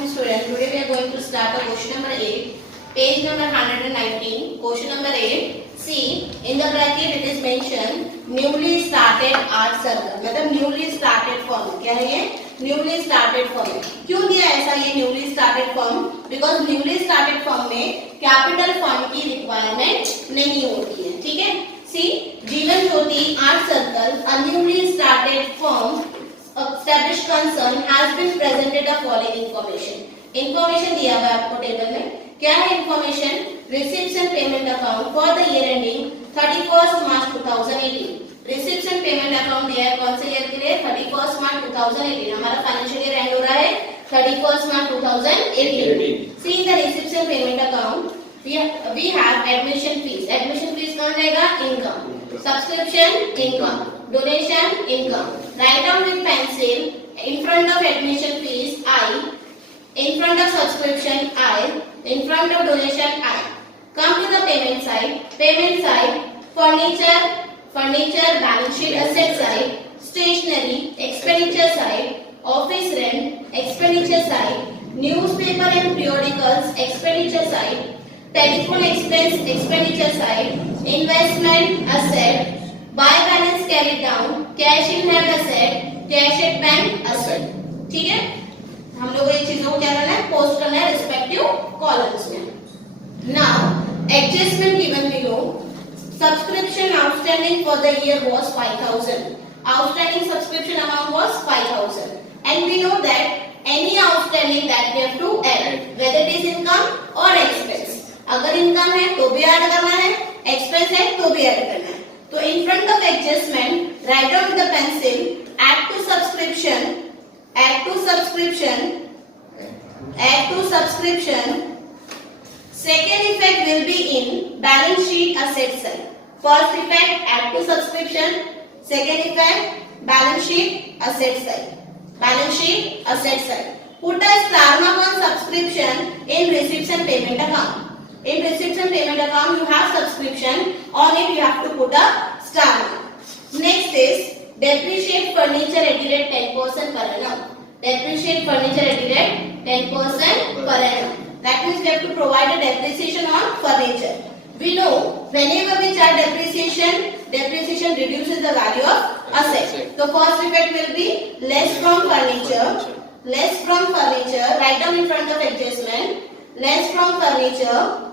afternoon students. Today we are going to start the question number 8, page number 119. Question number 8. See, in the bracket it is mentioned newly started art circle. मतलब newly started form. क्या है ये? Newly started form. क्यों दिया ऐसा ये newly started form? Because newly started form में capital fund की requirement नहीं होती है. ठीक है? See, Jeevan Jyoti art circle, a newly started firm established concern has been presented the following information. Information दिया हुआ है आपको टेबल में. क्या है information? Receipts and payment account for the year ending 31st March 2018. Receipts and payment account दिया है कौन से ईयर के लिए? 31st March 2018. हमारा फाइनेंशियल ईयर एंड हो रहा है 31st March 2018. See in the receipts and payment account we have admission fees. Admission fees कौन रहेगा? Income. Subscription income. Donation income. Write down with pencil in front of admission fees I, in front of subscription I, in front of donation I. Come to the payment side. Payment side, furniture, balance sheet, asset side, stationery, expenditure side, office rent, expenditure side, newspaper and periodicals, expenditure side, telephone expense, expenditure side, investment, asset, buy balance carried down, cash in hand asset, cash at bank asset. ठीक है? हम लोग ये चीजों को क्या करना है? पोस्ट करना है रिस्पेक्टिव कॉलम्स में. Now, adjustment given below. Subscription outstanding for the year was 5,000. Outstanding subscription amount was 5,000. And we know that any outstanding that we have to add, whether it is income or expense. अगर income है तो भी add करना है, expense है तो भी add करना है. तो in front of adjustment, write down with the pencil, add to subscription, add to subscription, add to subscription. Second effect will be in balance sheet asset side. First effect, add to subscription. Second effect, balance sheet asset side. Balance sheet asset side. Put a star mark on subscription in receipts and payment account. In receipts and payment account, you have subscription. On it, you have to put a star mark. Next is depreciate furniture at the rate 10% per annum. Depreciate furniture at the rate 10% per annum. That means we have to provide a depreciation on furniture. We know whenever we charge depreciation, depreciation reduces the value of asset. So first effect will be less from furniture. Less from furniture. Write down in front of adjustment. Less from furniture.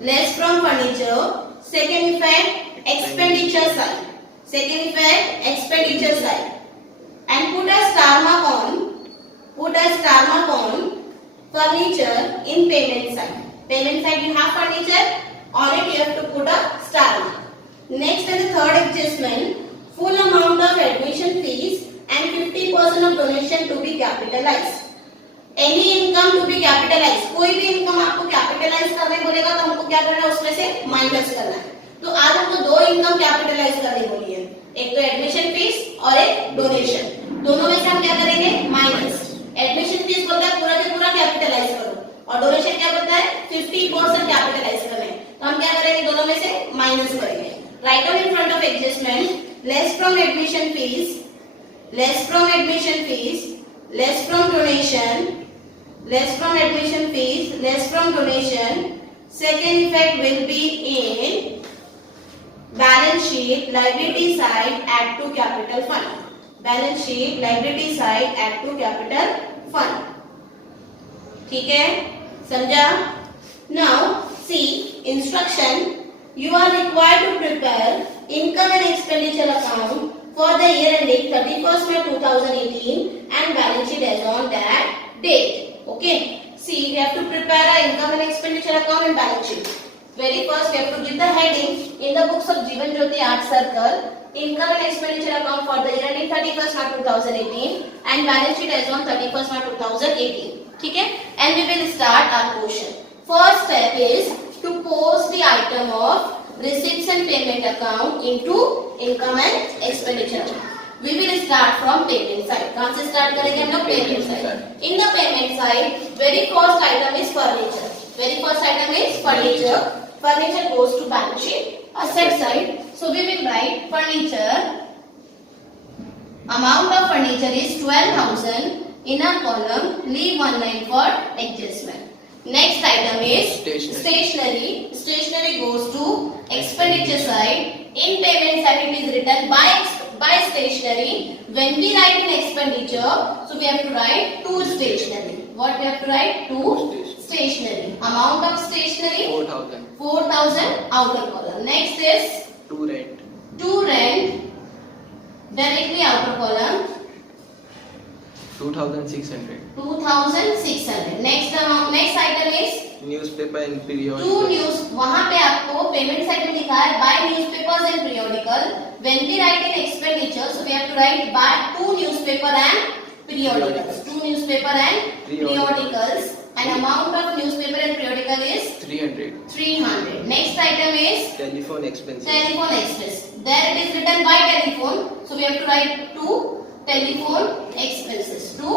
Less from furniture. Second effect, expenditure side. Second effect, expenditure side. And put a star mark on. Put a star mark on furniture in payment side. Payment side you have furniture. On it you have to put a star mark. Next is the third adjustment. Full amount of admission fees and 50% of donation to be capitalized. Any income to be capitalized. कोई भी income आपको capitalize करने बोलेगा तो हमको क्या करना है? उसमें से माइनस करना है. तो आज हमको दो income capitalize करने बोली है. एक तो admission fees और एक donation. दोनों में से हम क्या करेंगे? माइनस. एडमिशन फीस बोलता है पूरा के पूरा कैपिटलाइज करो और डोनेशन क्या बोलता है 50% कैपिटलाइज करना है. तो हम क्या करेंगे? दोनों में से माइनस करेंगे. Write down in front of adjustment less from admission fees, less from admission fees, less from donation, less from admission fees, less from donation. Second effect will be in balance sheet liability side add to capital fund. Balance sheet liability side add to capital fund. ठीक है? समझा? Now see instruction. You are required to prepare income and expenditure account for the year ending 31st May 2018 and balance sheet as on that date. Okay? See, we have to prepare our income and expenditure account and balance sheet. Very first, we have to give the heading in the books of Jeevan Jyoti Art Circle. Income and expenditure account for the year ending 31st March 2018 and balance sheet as on 31st March 2018. ठीक है? And we will start our question. First step is to post the item of receipts and payment account into income and expenditure account. We will start from payment side. कहाँ से start करेंगे हम लोग? Payment side. In the payment side, very first item is furniture. Very first item is furniture. Furniture goes to balance sheet. Asset side. So we will write furniture. Amount of furniture is 12,000 inner column, leave one line for adjustment. Next item is stationery. Stationery goes to expenditure side. In payment side it is written by stationery. When we write in expenditure, so we have to write to stationery. What we have to write? To stationery. Amount of stationery 4,000. 4,000 outer column. Next is To rent to rent, directly outer column 2,600. 2,600. Next item is Newspaper and to periodicals news. वहां पे आपको payment side में लिखा है by newspapers and periodical. When we write in expenditure, so we have to write by to newspaper and periodicals. To newspaper and periodicals. And amount of newspaper and periodical is 300. 300. Next item is Telephone expenses telephone expense. There it is written by telephone, so we have to write to telephone expenses. To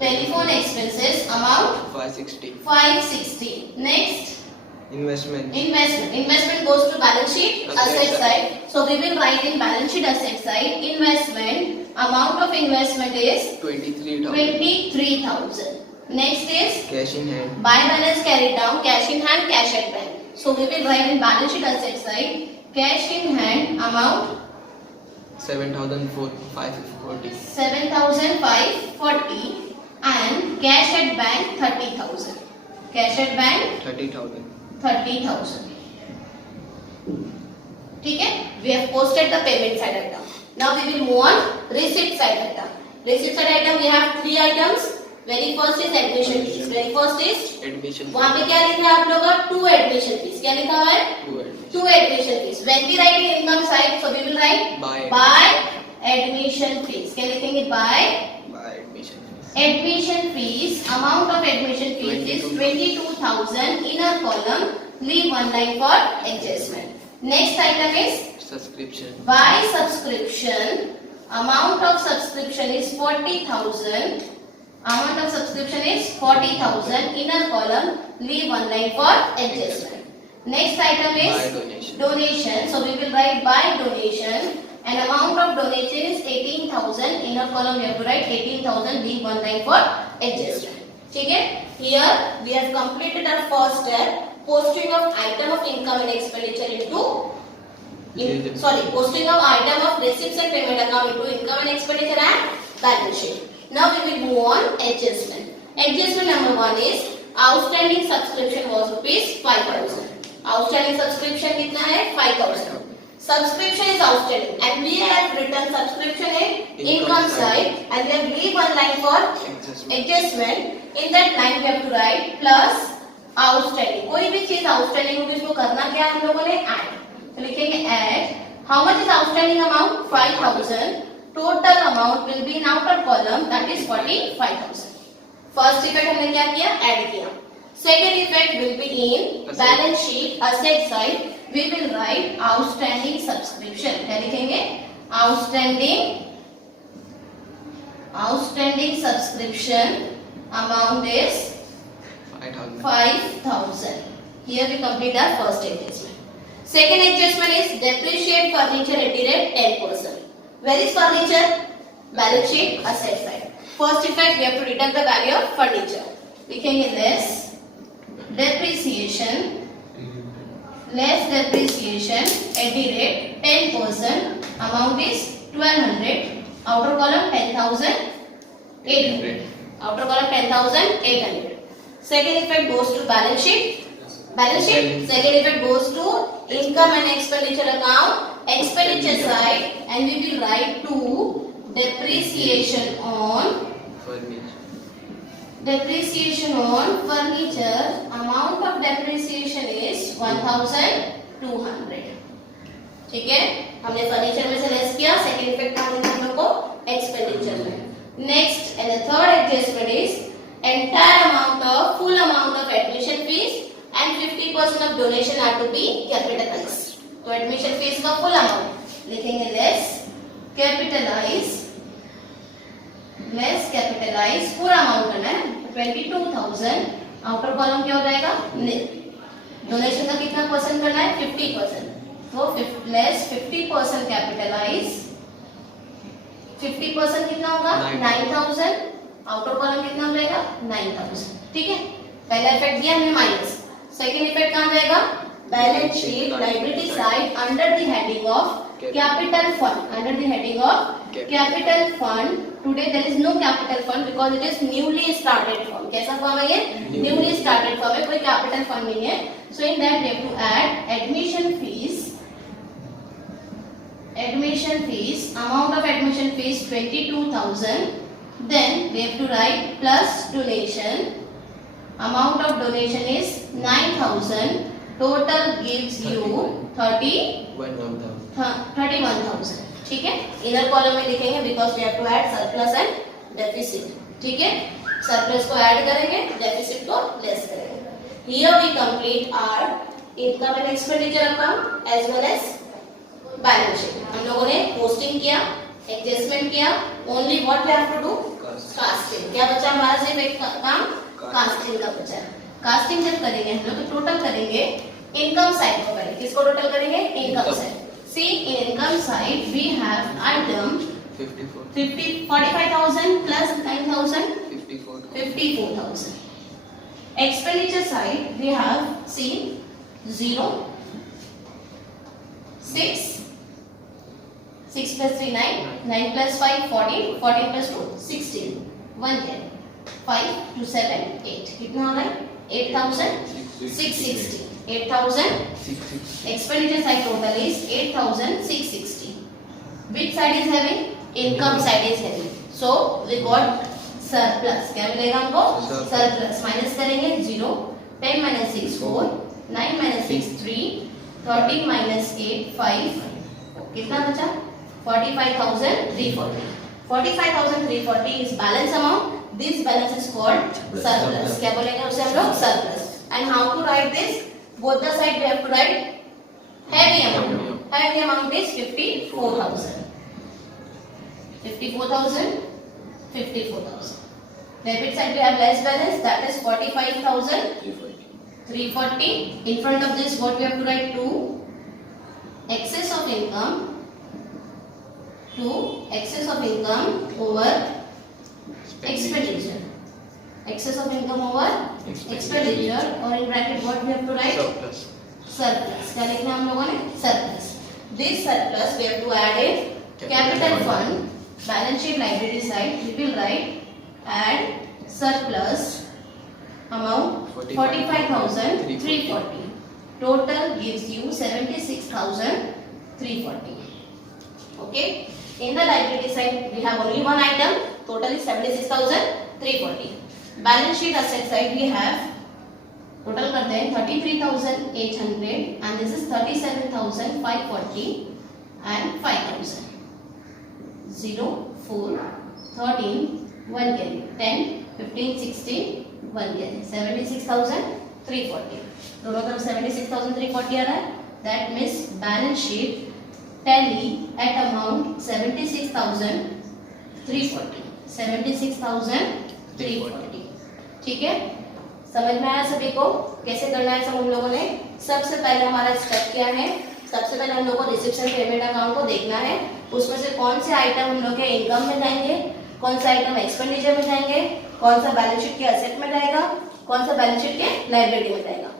telephone expenses amount 560. 560. Next, Investment investment goes to balance sheet asset side. So we will write in balance sheet asset side investment. Amount of investment is 23,000. 23,000. Next is Cash in hand buy balance carried down, cash in hand, cash at bank. So we will write in balance sheet asset side cash in hand amount 7,540. 7,540 and cash at bank 30,000. Cash at bank 30,000. 30,000. ठीक है? We have posted the payment side item. Now we will move on receipt side item. Receipt side item we have 3 items. Very first is admission fees. Very first is Admission वहाँ पे क्या लिखा है आप लोगों का? 2 admission fees. क्या लिखा हुआ है? 2 admission fees. When we write in income side, so we will write By admission fees. क्या लिखेंगे? By admission fees. admission fees. Amount of admission fees is 22,000. Inner column, leave one line for adjustment. Next item is Subscription by subscription. Amount of subscription is 40,000. Amount of subscription is 40,000. Inner column, leave one line for adjustment. Next item by is donation donation. So we will write by donation. And amount of donation is 18,000. Inner column we have to write 18,000. Leave one line for adjustment. ठीक है? Here we have completed our first step. Posting of item of income and expenditure into posting of item of receipts and payment account into income and expenditure and balance sheet. Now we will move on adjustment. Adjustment number 1 is outstanding subscription was rupees 5,000. Outstanding subscription कितना है? 5,000. Subscription is outstanding and we have written subscription in income side and we have leave one line for adjustment. In that line we have to write plus outstanding. कोई भी चीज outstanding होगी उसको करना क्या हम लोगों ने? Add. तो लिखेंगे add. How much is outstanding amount? 5,000. Total amount will be in outer column, that is 45,000. First effect हमने क्या किया? Add किया. Second effect will be in balance sheet asset side. We will write outstanding subscription. क्या लिखेंगे? Outstanding subscription amount is 5,000. Here we complete our first adjustment. Second adjustment is depreciate furniture at the rate 10%. Where is furniture? Balance sheet asset side. First effect we have to deduct the value of furniture. लिखेंगे less depreciation at the rate 10%. Amount is 1,200. Outer column 10,800. Outer column 10,800. Second effect goes to balance sheet. Second effect goes to income and expenditure account. Expenditure side and we will write to depreciation on furniture. Amount of depreciation is 1,200. ठीक है? हमने furniture में से less किया. Second effect हमने हम लोग को एक्सपेंडिचर में. Next and the third adjustment is entire amount of full amount of admission fees and 50% of donation are to be capitalized. तो एडमिशन फीस का फुल अमाउंट लिखेंगे लेस कैपिटलाइज पूरा अमाउंट है 22,000. आउटर कॉलम क्या हो जाएगा? Donation का कितना परसेंट करना है? 50%. तो लेस 50% कैपिटलाइज. 50% कितना होगा? 9,000. आउटर कॉलम कितना हो जाएगा 9000, ठीक है। पहला इफेक्ट दिया हमने माइनस। सेकंड इफेक्ट कहां जाएगा, balance sheet liability side under the heading of capital fund, under the heading of capital fund. Today there is no capital fund because it is newly started firm. कैसा firm है ये, newly started firm है, कोई capital fund नहीं है। So in that we have to add admission fees, admission fees, amount of admission fees 22,000, then we have to write plus donation, amount of donation is 9,000, total gives you 31,000, ठीक है। Inner column में लिखेंगे because we have to add surplus and deficit, ठीक है। Surplus को add करेंगे, deficit को less करेंगे। Here we complete our income and expenditure account as well as balance sheet. हम लोगों ने पोस्टिंग किया, एडजस्टमेंट किया, only what we have to do, casting. क्या बचा हमारा, सिर्फ एक काम कास्टिंग का बचा। कास्टिंग जब करेंगे हम लोग तो टोटल करेंगे इनकम साइड को, पहले किसको टोटल करेंगे, income side. See in income side we have item 45,000 plus 9,000 54,000। Expenditure side we have see 0 6 plus 3 9, 9 plus 5 14, 14 plus 2 16, 1 10, 5 2 7 8, कितना हो रहा है 8,660, 8,000। Expenditure side total is 8,660। which side is heavy, income side is heavy, so we got surplus। क्या मिलेगा हमको, surplus। Minus करेंगे 0, 10 minus 6 4, 9 minus 6 3, 13 minus 8 5, कितना बचा 45,340। 45,340 is balance amount, this balance is called surplus। क्या बोलेंगे उसे हम लोग, surplus। and how to write this, both the side we have to write heavy amount। heavy amount is 54,000, 54,000, 54,000। debit side we have less balance, that is 45,340। in front of this what we have to write, 2 excess of income, 2 excess of income over expenditure, excess of income over expenditure, और in bracket what we have to write, surplus। क्या लिखना हम लोगों ने, surplus। this surplus we have to add in capital fund, balance sheet liability side we will write add surplus amount 45,340, total gives you 76,340, okay। in the liability side we have only one item, total is 76,340। balance sheet asset side we have total करते हैं 33,800 and this is 37,540 and 5,000। 0 4 13 1 carry, 10 15 16 1 carry, 76,340। दोनों तरफ 76,340 आ रहा है। that means balance sheet tally at amount 76,340, 76,340, ठीक है। समझ में आया सभी को कैसे करना है सब हम लोगों ने। सबसे पहले हमारा स्टेप क्या है, सबसे पहले हम लोग को रिसीप्शन पेमेंट अकाउंट को देखना है, उसमें से कौन से आइटम हम लोग के इनकम में जाएंगे, कौन सा आइटम एक्सपेंडिचर में जाएंगे, कौन सा बैलेंस शीट के एसेट में जाएगा, कौन सा बैलेंस शीट के लायबिलिटी में जाएगा।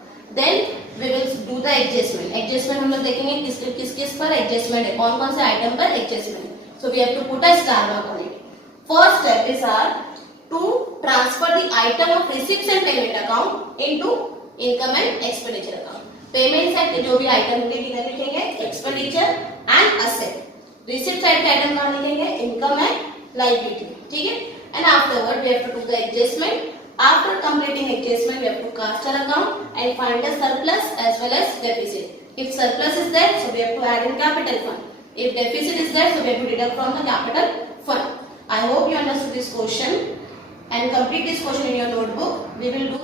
Then we will do the adjustment. Adjustment हम लोग देखेंगे किस किस पर एडजस्टमेंट है, कौन कौन से आइटम पर एडजस्टमेंट है। So we have to put a star mark on it. First step is are to transfer the item of receipts and payment account into income and expenditure account। Payment side के जो भी item होंगे किधर लिखेंगे, expenditure and asset. Receipt side के item कहां लिखेंगे, income and liability, ठीक है। And afterward we have to do the adjustment. After completing adjustment we have to cast an account and find the surplus as well as deficit। if surplus is there so we have to add in capital fund, if deficit is there so we have to deduct from the capital fund। I hope you understood this question and complete this question in your notebook। we will do